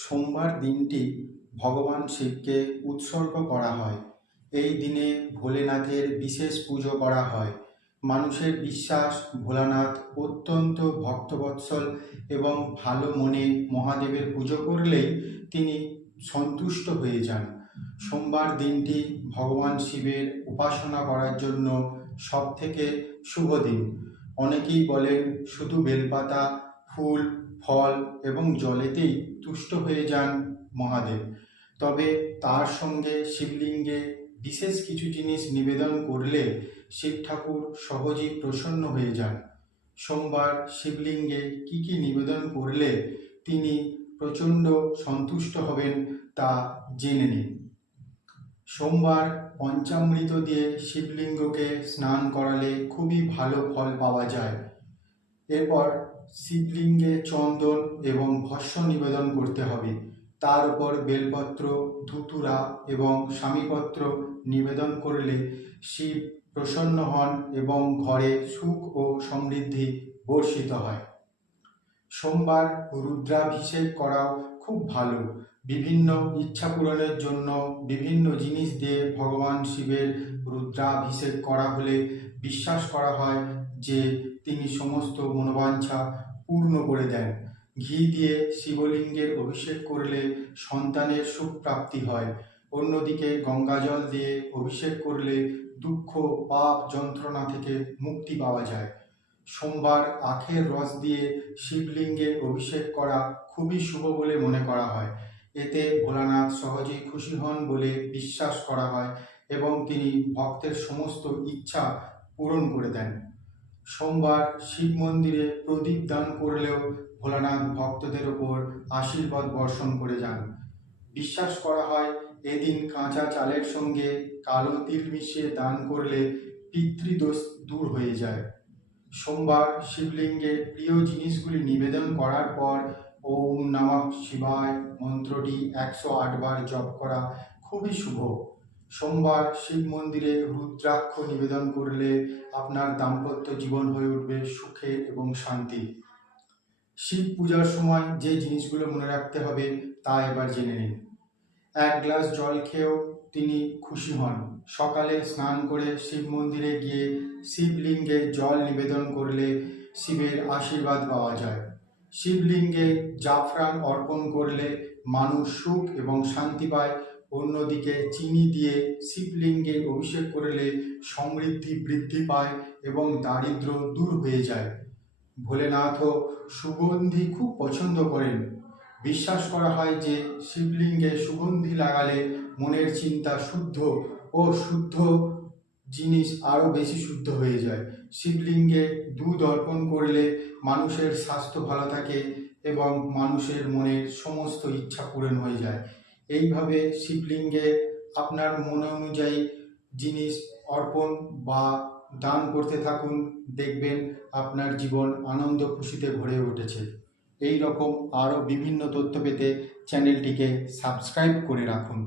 সোমবার দিনটি ভগবান শিবকে উৎসর্গ করা হয়। এই দিনে ভোলেনাথের বিশেষ পুজো করা হয়। মানুষের বিশ্বাস, ভোলানাথ অত্যন্ত ভক্তবৎসল এবং ভালো মনে মহাদেবের পুজো করলেই তিনি সন্তুষ্ট হয়ে যান। সোমবার দিনটি ভগবান শিবের উপাসনা করার জন্য সবথেকে শুভ দিন। অনেকেই বলেন শুধু বেলপাতা, ফুল, ফল এবং জলেতেই তুষ্ট হয়ে যান মহাদেব। তবে তার সঙ্গে শিবলিঙ্গে বিশেষ কিছু জিনিস নিবেদন করলে শিব ঠাকুর সহজেই প্রসন্ন হয়ে যান। সোমবার শিবলিঙ্গে কি কি নিবেদন করলে তিনি প্রচণ্ড সন্তুষ্ট হবেন তা জেনে নিন। সোমবার পঞ্চামৃত দিয়ে শিবলিঙ্গকে স্নান করালে খুবই ভালো ফল পাওয়া যায়। এরপর শিবলিঙ্গে চন্দন এবং ভস্ম নিবেদন করতে হবে। তার উপর বেলপত্র, ধুতুরা এবং স্বামীপত্র নিবেদন করলে শিব প্রসন্ন হন এবং ঘরে সুখ ও সমৃদ্ধি বর্ষিত হয়। সোমবার রুদ্রাভিষেক করাও খুব ভালো। বিভিন্ন ইচ্ছা পূরণের জন্য বিভিন্ন জিনিস দিয়ে ভগবান শিবের রুদ্রাভিষেক করা হলে বিশ্বাস করা হয় যে তিনি সমস্ত মনোবাঞ্ছা পূর্ণ করে দেন। ঘি দিয়ে শিবলিঙ্গের অভিষেক করলে সন্তানের সুখ প্রাপ্তি হয়। অন্যদিকে গঙ্গাজল দিয়ে অভিষেক করলে দুঃখ, পাপ, যন্ত্রণা থেকে মুক্তি পাওয়া যায়। সোমবার আখের রস দিয়ে শিবলিঙ্গে অভিষেক করা খুবই শুভ বলে মনে করা হয়। এতে ভোলানাথ সহজেই খুশি হন বলে বিশ্বাস করা হয় এবং তিনি ভক্তের সমস্ত ইচ্ছা পূরণ করে দেন। সোমবার শিব মন্দিরে প্রদীপ দান করলেও ভোলানাথ ভক্তদের ওপর আশীর্বাদ বর্ষণ করে যান। বিশ্বাস করা হয় এদিন কাঁচা চালের সঙ্গে কালো তিল মিশিয়ে দান করলে পিতৃদোষ দূর হয়ে যায়। সোমবার শিবলিঙ্গে প্রিয় জিনিসগুলি নিবেদন করার পর ওম নমঃ শিবায় মন্ত্রটি 108 বার জপ করা খুবই শুভ। সোমবার শিব মন্দিরে রুদ্রাক্ষ নিবেদন করলে আপনার দাম্পত্য জীবন হয়ে উঠবে সুখে এবং শান্তি। শিব পূজার সময় যে জিনিসগুলো মনে রাখতে হবে তা এবার জেনে নিন। 1 গ্লাস জল খেয়েও তিনি খুশি হন। সকালে স্নান করে শিব মন্দিরে গিয়ে শিবলিঙ্গে জল নিবেদন করলে শিবের আশীর্বাদ পাওয়া যায়। শিবলিঙ্গে জাফরান অর্পণ করলে মানুষ সুখ এবং শান্তি পায়। অন্যদিকে চিনি দিয়ে শিবলিঙ্গে অভিষেক করলে সমৃদ্ধি বৃদ্ধি পায় এবং দারিদ্র্য দূর হয়ে যায়। ভোলেনাথও সুগন্ধি খুব পছন্দ করেন। বিশ্বাস করা হয় যে শিবলিঙ্গে সুগন্ধি লাগালে মনের চিন্তা শুদ্ধ ও শুদ্ধ জিনিস আরও বেশি শুদ্ধ হয়ে যায়। শিবলিঙ্গে দুধ অর্পণ করলে মানুষের স্বাস্থ্য ভালো থাকে এবং মানুষের মনের সমস্ত ইচ্ছা পূরণ হয়ে যায়। এইভাবে শিবলিঙ্গে আপনার মন অনুযায়ী জিনিস অর্পণ বা দান করতে থাকুন, দেখবেন আপনার জীবন আনন্দ খুশিতে ভরে উঠেছে। এই রকম আরও বিভিন্ন তথ্য পেতে চ্যানেলটিকে সাবস্ক্রাইব করে রাখুন।